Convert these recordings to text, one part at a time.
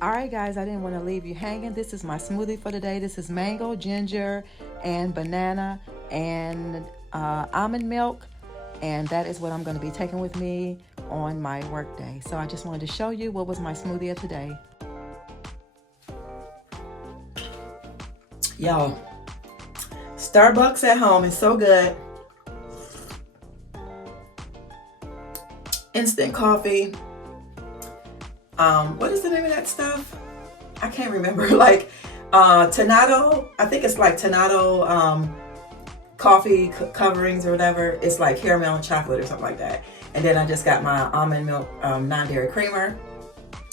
All right, guys, I didn't want to leave you hanging. This is my smoothie for today. This is mango, ginger, and banana, and almond milk. And that is what I'm going to be taking with me on my work day. So I just wanted to show you what was my smoothie of today. Y'all, Starbucks at home is so good. Instant coffee. What is the name of that stuff? I can't remember. Like Tonado. I think it's like Tonado coffee coverings or whatever. It's like caramel and chocolate or something like that. And then I just got my almond milk non-dairy creamer.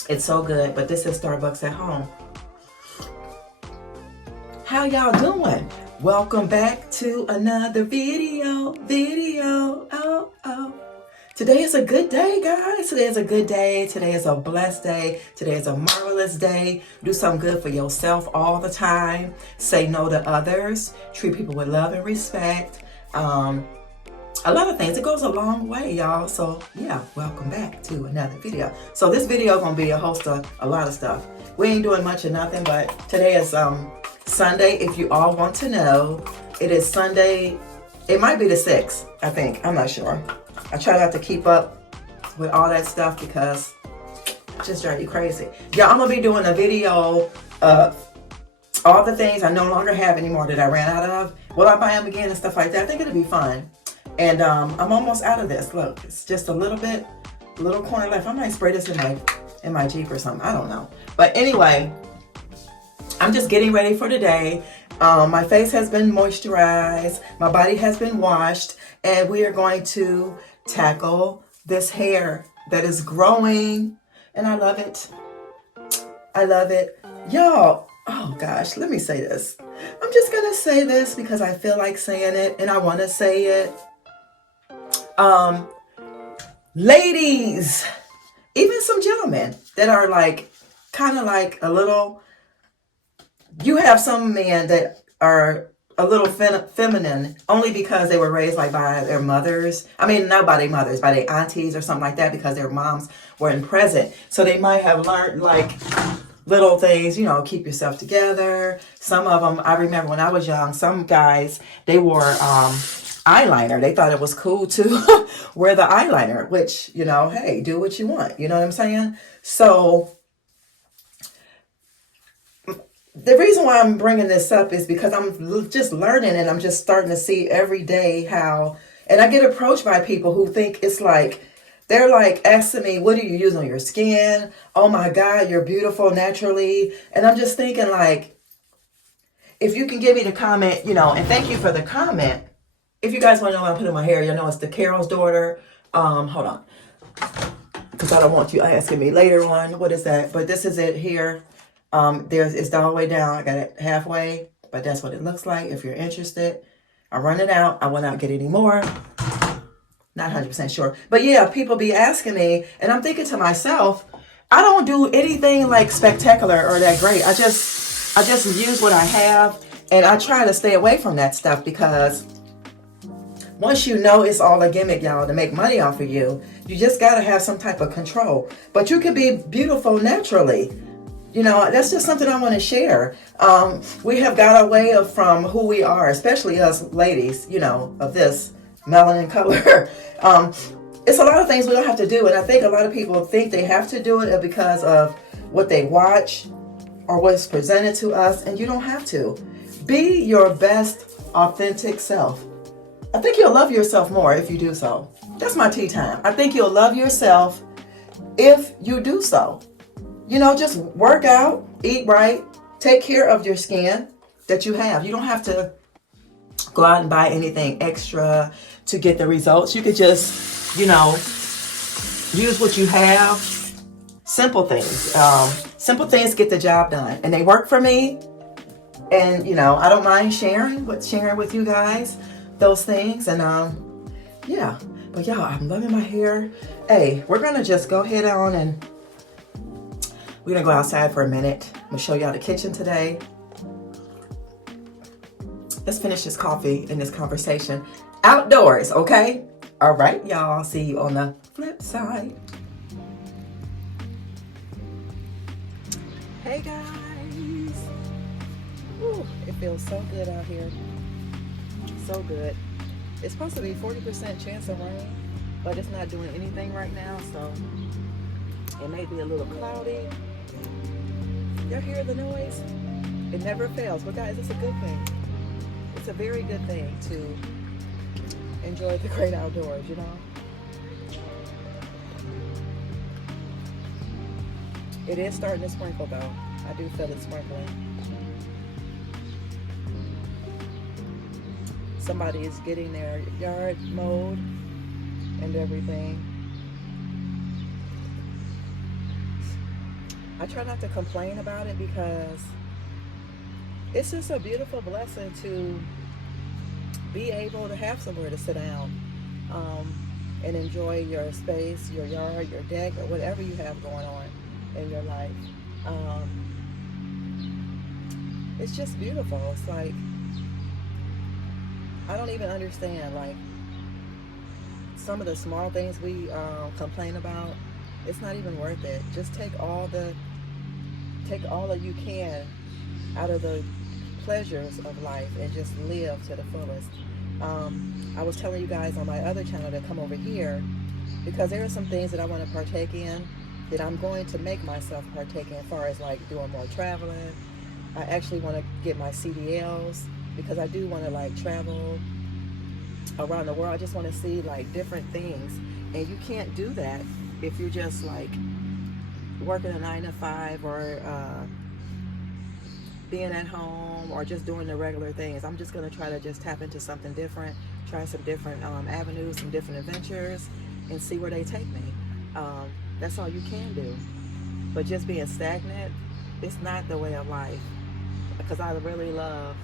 It's so good. But this is Starbucks at home. How y'all doing? Welcome back to another video. Today is a good day, guys. Today is a good day. Today is a blessed day. Today is a marvelous day. Do something good for yourself all the time. Say no to others. Treat people with love and respect. A lot of things. It goes a long way, y'all. So yeah, welcome back to another video. So this video gonna be a host of a lot of stuff. We ain't doing much of nothing, but today is Sunday. If you all want to know, it is Sunday. It might be the 6th, I think. I'm not sure. I try not to keep up with all that stuff because it just drives you crazy. Yeah, I'm going to be doing a video of all the things I no longer have anymore that I ran out of. Will I buy them again and stuff like that? I think it'll be fun. And I'm almost out of this. Look, it's just a little corner left. I might spray this in my Jeep or something. I don't know. But anyway, I'm just getting ready for today. My face has been moisturized. My body has been washed. And we are going to tackle this hair that is growing. And I love it. I love it. Y'all, oh gosh, let me say this. I'm just going to say this because I feel like saying it and I want to say it. Ladies, even some gentlemen that are like, kind of like a little, you have some men that are a little feminine only because they were raised like by their mothers. I mean, not by their mothers, by their aunties or something like that because their moms weren't present. So they might have learned like little things, keep yourself together. Some of them, I remember when I was young, some guys, they wore eyeliner. They thought it was cool to wear the eyeliner, which, hey, do what you want. You know what I'm saying? So the reason why I'm bringing this up is because I'm just learning and I'm just starting to see every day how, and I get approached by people who think it's like, they're like asking me, what do you use on your skin? Oh my God, you're beautiful naturally. And I'm just thinking like, if you can give me the comment, and thank you for the comment. If you guys want to know what I put in my hair, it's the Carol's daughter. Hold on. Because I don't want you asking me later on, what is that? But this is it here. It's all the way down. I got it halfway, but that's what it looks like. If you're interested, I run it out. I will not get any more. Not 100% sure. But yeah, people be asking me, and I'm thinking to myself, I don't do anything like spectacular or that great. I just use what I have, and I try to stay away from that stuff because once you know it's all a gimmick, y'all, to make money off of you, you just got to have some type of control. But you can be beautiful naturally. That's just something I want to share. We have got away from who we are, especially us ladies, of this melanin color. It's a lot of things we don't have to do. And I think a lot of people think they have to do it because of what they watch or what's presented to us. And you don't have to. Be your best authentic self. I think you'll love yourself more if you do so. That's my tea time. I think you'll love yourself if you do so. Just work out, eat right, take care of your skin that you have. You don't have to go out and buy anything extra to get the results. You could just, use what you have. Simple things. Simple things get the job done. And they work for me. And, I don't mind sharing with you guys those things. And, yeah. But y'all, I'm loving my hair. Hey, we're going to just go ahead on and we're going to go outside for a minute. I'm going to show y'all the kitchen today. Let's finish this coffee and this conversation outdoors, okay? All right, y'all. See you on the flip side. Hey guys! Whew, it feels so good out here. So good. It's supposed to be 40% chance of rain, but it's not doing anything right now, so it may be a little cloudy. Y'all hear the noise? It never fails. But guys, it's a good thing. It's a very good thing to enjoy the great outdoors, you know? It is starting to sprinkle though. I do feel it sprinkling. Somebody is getting their yard mowed and everything. I try not to complain about it because it's just a beautiful blessing to be able to have somewhere to sit down and enjoy your space, your yard, your deck, or whatever you have going on in your life. It's just beautiful. It's like, I don't even understand, like, some of the small things we complain about. It's not even worth it. Just take all that you can out of the pleasures of life and just live to the fullest. I was telling you guys on my other channel to come over here because there are some things that I want to partake in that I'm going to make myself partake in as far as like doing more traveling. I actually want to get my CDLs because I do want to like travel around the world. I just want to see like different things, and you can't do that if you're just like working a 9 to 5 or being at home or just doing the regular things. I'm just going to try to just tap into something different, try some different avenues, some different adventures, and see where they take me. That's all you can do. But just being stagnant, it's not the way of life. Because I really love,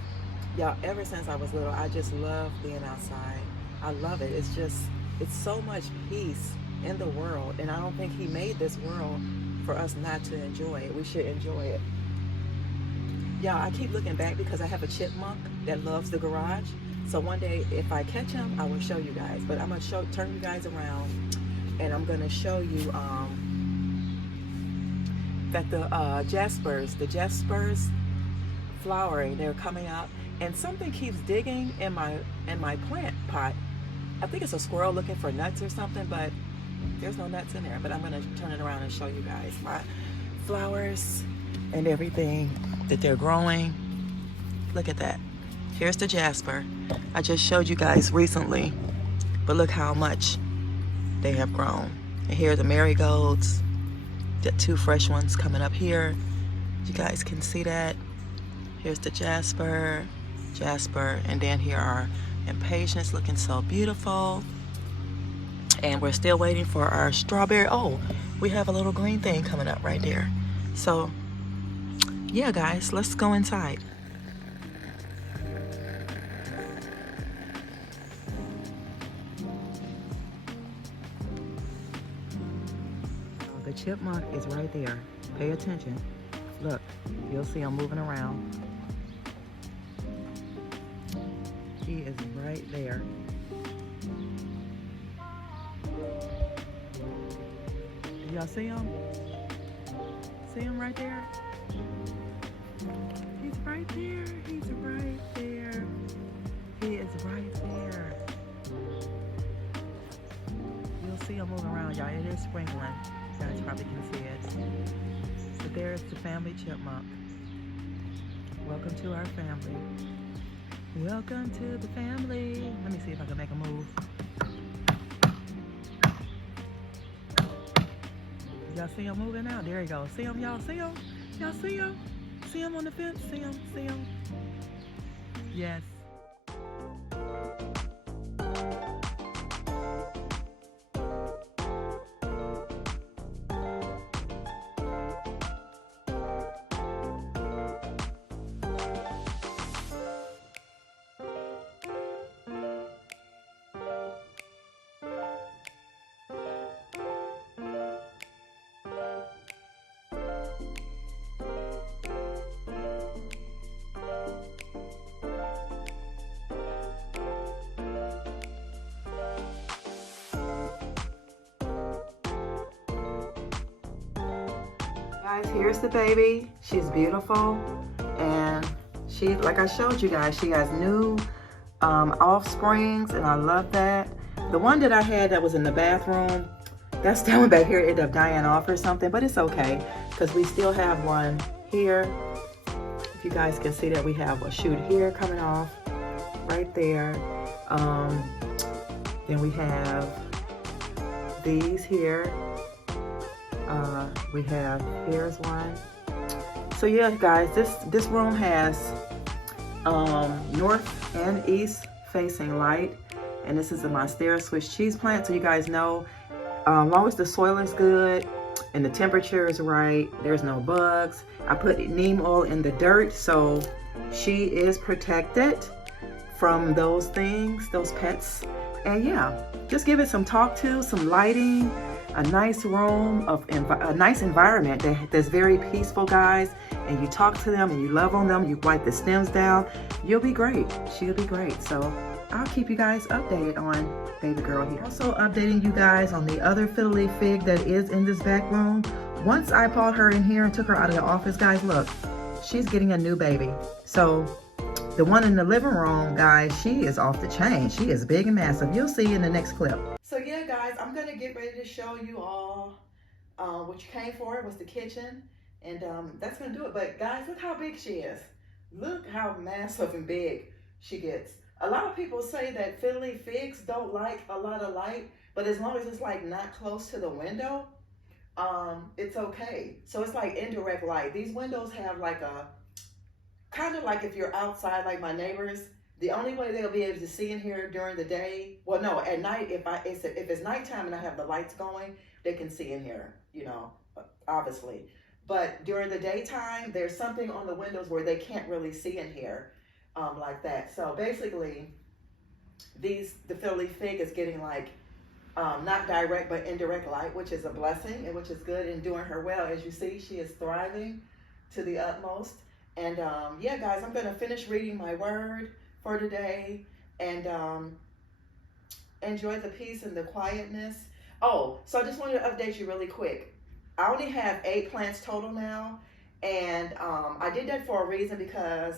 y'all, ever since I was little, I just love being outside. I love it. It's so much peace in the world. And I don't think he made this world for us not to enjoy it. We should enjoy it. Y'all, I keep looking back because I have a chipmunk that loves the garage. So one day, if I catch him, I will show you guys. But I'm going to turn you guys around, and I'm going to show you that the Jaspers flowering, they're coming up, and something keeps digging in my plant pot. I think it's a squirrel looking for nuts or something, but there's no nuts in there. But I'm going to turn it around and show you guys my flowers and everything that they're growing. Look at that. Here's the Jasper. I just showed you guys recently, but look how much they have grown. And here are the marigolds. The 2 fresh ones coming up here. You guys can see that. Here's the Jasper, and then here are impatiens looking so beautiful. And we're still waiting for our strawberry. Oh, we have a little green thing coming up right there. So yeah, guys, let's go inside. The chipmunk is right there. Pay attention. Look, you'll see him moving around. He is right there. Y'all see him? See him right there? He's right there. He's right there. He is right there. You'll see him moving around, y'all. It is sprinkling. You guys probably can see it. But there's the family chipmunk. Welcome to our family. Welcome to the family. Let me see if I can make a move. Y'all see him moving out? There he goes. See him, y'all? See him? Y'all see him? See him on the fence? See him? See him? Yes. Guys, here's the baby. She's beautiful, and she, like I showed you guys, she has new offsprings, and I love that. The one that I had that was in the bathroom, that's that one back here ended up dying off or something, but it's okay because we still have one here. If you guys can see that, we have a shoot here coming off right there. Then we have these here. We have, here's one. So yeah, guys, this room has north and east facing light, and this is a monstera Swiss cheese plant. So you guys know, as long as the soil is good and the temperature is right, there's no bugs. I put neem oil in the dirt, so she is protected from those things, those pets. And yeah, just give it some talk to, some lighting, a nice room, a nice environment that's very peaceful, guys. And you talk to them and you love on them, you wipe the stems down, you'll be great. She'll be great. So I'll keep you guys updated on baby girl here. Also updating you guys on the other fiddly fig that is in this back room. Once I brought her in here and took her out of the office, guys, look, she's getting a new baby. So the one in the living room, guys, she is off the chain. She is big and massive. You'll see in the next clip. So yeah, guys, I'm gonna get ready to show you all what you came for. It was the kitchen, and that's gonna do it. But guys, look how big she is. Look how massive and big she gets. A lot of people say that fiddly figs don't like a lot of light, but as long as it's like not close to the window, it's okay. So it's like indirect light. These windows have like a, kind of like if you're outside like my neighbors, the only way they'll be able to see in here during the day, well no, at night, if it's nighttime and I have the lights going, they can see in here, you know, obviously. But during the daytime, there's something on the windows where they can't really see in here like that. So basically, the fiddly fig is getting like not direct but indirect light, which is a blessing and which is good and doing her well. As you see, she is thriving to the utmost. And yeah, guys, I'm gonna finish reading my word for today and enjoy the peace and the quietness. Oh, so I just wanted to update you really quick. I only have 8 plants total now, and I did that for a reason because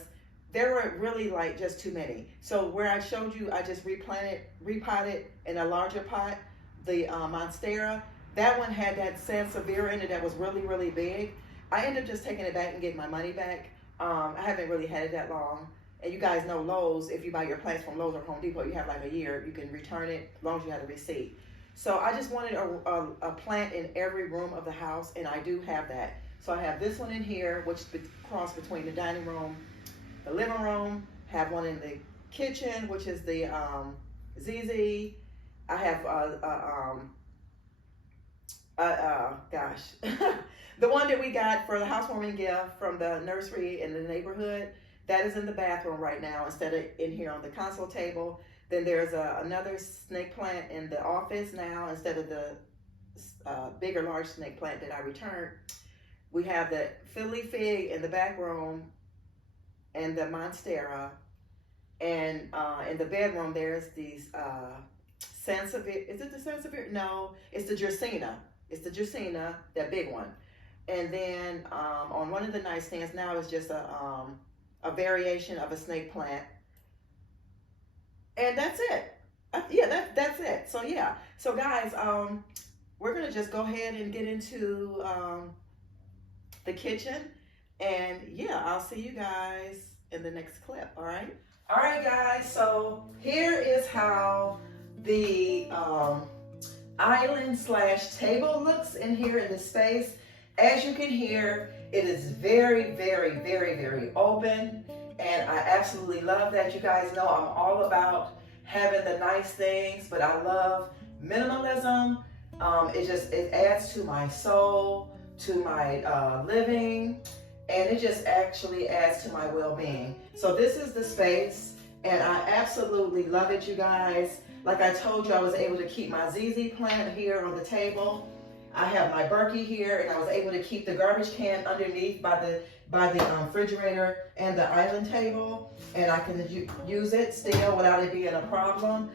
there were really like just too many. So where I showed you, I just repotted in a larger pot, the monstera. That one had that sansevieria in it that was really, really big. I ended up just taking it back and getting my money back. I haven't really had it that long. And you guys know Lowe's, if you buy your plants from Lowe's or Home Depot, you have like a year. You can return it as long as you have a receipt. So I just wanted a plant in every room of the house, and I do have that. So I have this one in here, which is cross between the dining room, the living room. Have one in the kitchen, which is the ZZ. I have gosh, the one that we got for the housewarming gift from the nursery in the neighborhood. That is in the bathroom right now instead of in here on the console table. Then there's another snake plant in the office now instead of the bigger, large snake plant that I returned. We have the fiddly fig in the back room and the monstera. And in the bedroom, there's these sansevieria. Is it the sansevieria? No, it's the dracaena. It's the dracaena, that big one. And then on one of the nightstands now is just a variation of a snake plant. And that's it. Yeah, that's it. So yeah. So guys, we're gonna just go ahead and get into the kitchen. And yeah, I'll see you guys in the next clip, all right? All right, guys, so here is how the island / table looks in here in this space. As you can hear, it is very, very, very, very open, and I absolutely love that. You guys know I'm all about having the nice things, but I love minimalism. It adds to my soul, to my living, and it just actually adds to my well-being. So this is the space, and I absolutely love it, you guys. Like I told you, I was able to keep my ZZ plant here on the table. I have my Berkey here, and I was able to keep the garbage can underneath by the refrigerator and the island table, and I can use it still without it being a problem.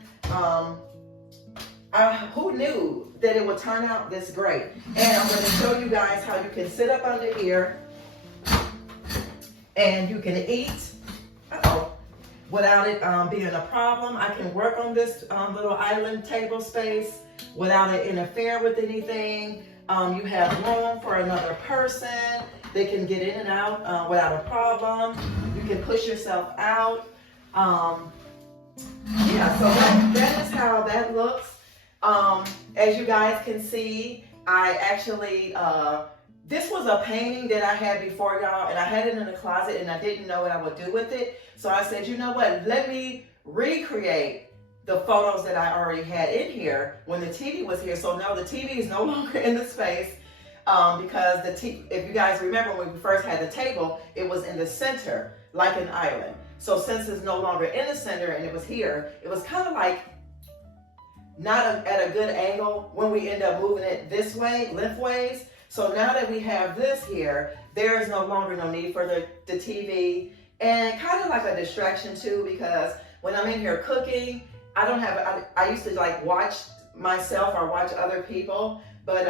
Who knew that it would turn out this great? And I'm going to show you guys how you can sit up under here and you can eat without it being a problem. I can work on this little island table space without it interfering with anything. You have room for another person. They can get in and out without a problem. You can push yourself out. Yeah, so that is how that looks. As you guys can see, I actually, this was a painting that I had before, y'all, and I had it in the closet and I didn't know what I would do with it. So I said, you know what, let me recreate the photos that I already had in here when the TV was here. So no, the TV is no longer in the space because if you guys remember when we first had the table, it was in the center like an island. So since it's no longer in the center and it was here, it was kind of like not at a good angle when we end up moving it this way, lengthways. So now that we have this here, there is no longer no need for the TV, and kind of like a distraction too, because when I'm in here cooking, I used to like watch myself or watch other people, but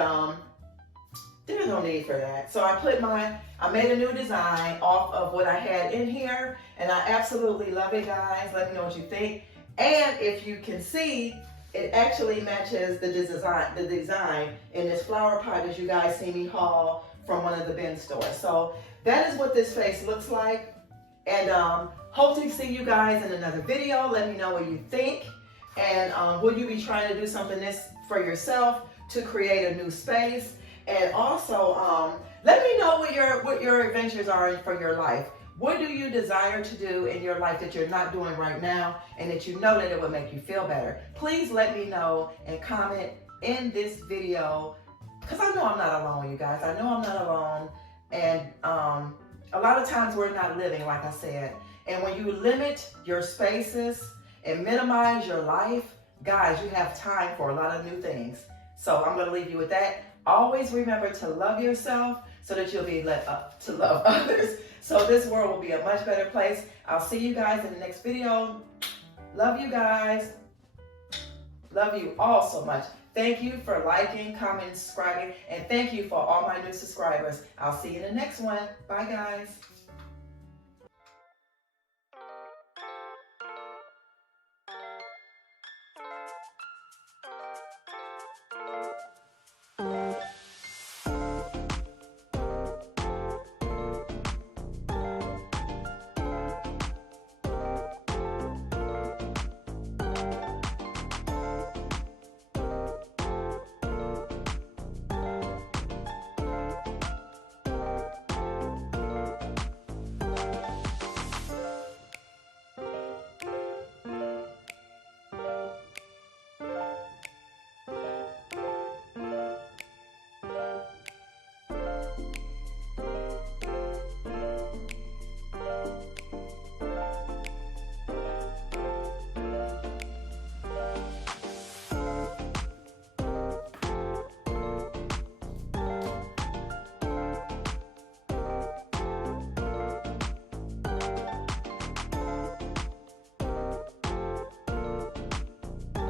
there's no need for that. So I made a new design off of what I had in here, and I absolutely love it, guys. Let me know what you think. And if you can see, it actually matches the design in this flower pot that you guys see me haul from one of the bin stores. So that is what this space looks like. And hope to see you guys in another video. Let me know what you think. And will you be trying to do something this for yourself to create a new space? And also, let me know what your adventures are for your life. What do you desire to do in your life that you're not doing right now and that you know that it will make you feel better? Please let me know and comment in this video, because I know I'm not alone, you guys. I know I'm not alone. And a lot of times we're not living, like I said. And when you limit your spaces and minimize your life, guys, you have time for a lot of new things. So I'm going to leave you with that. Always remember to love yourself so that you'll be let up to love others. So this world will be a much better place. I'll see you guys in the next video. Love you guys. Love you all so much. Thank you for liking, commenting, subscribing, and thank you for all my new subscribers. I'll see you in the next one. Bye, guys.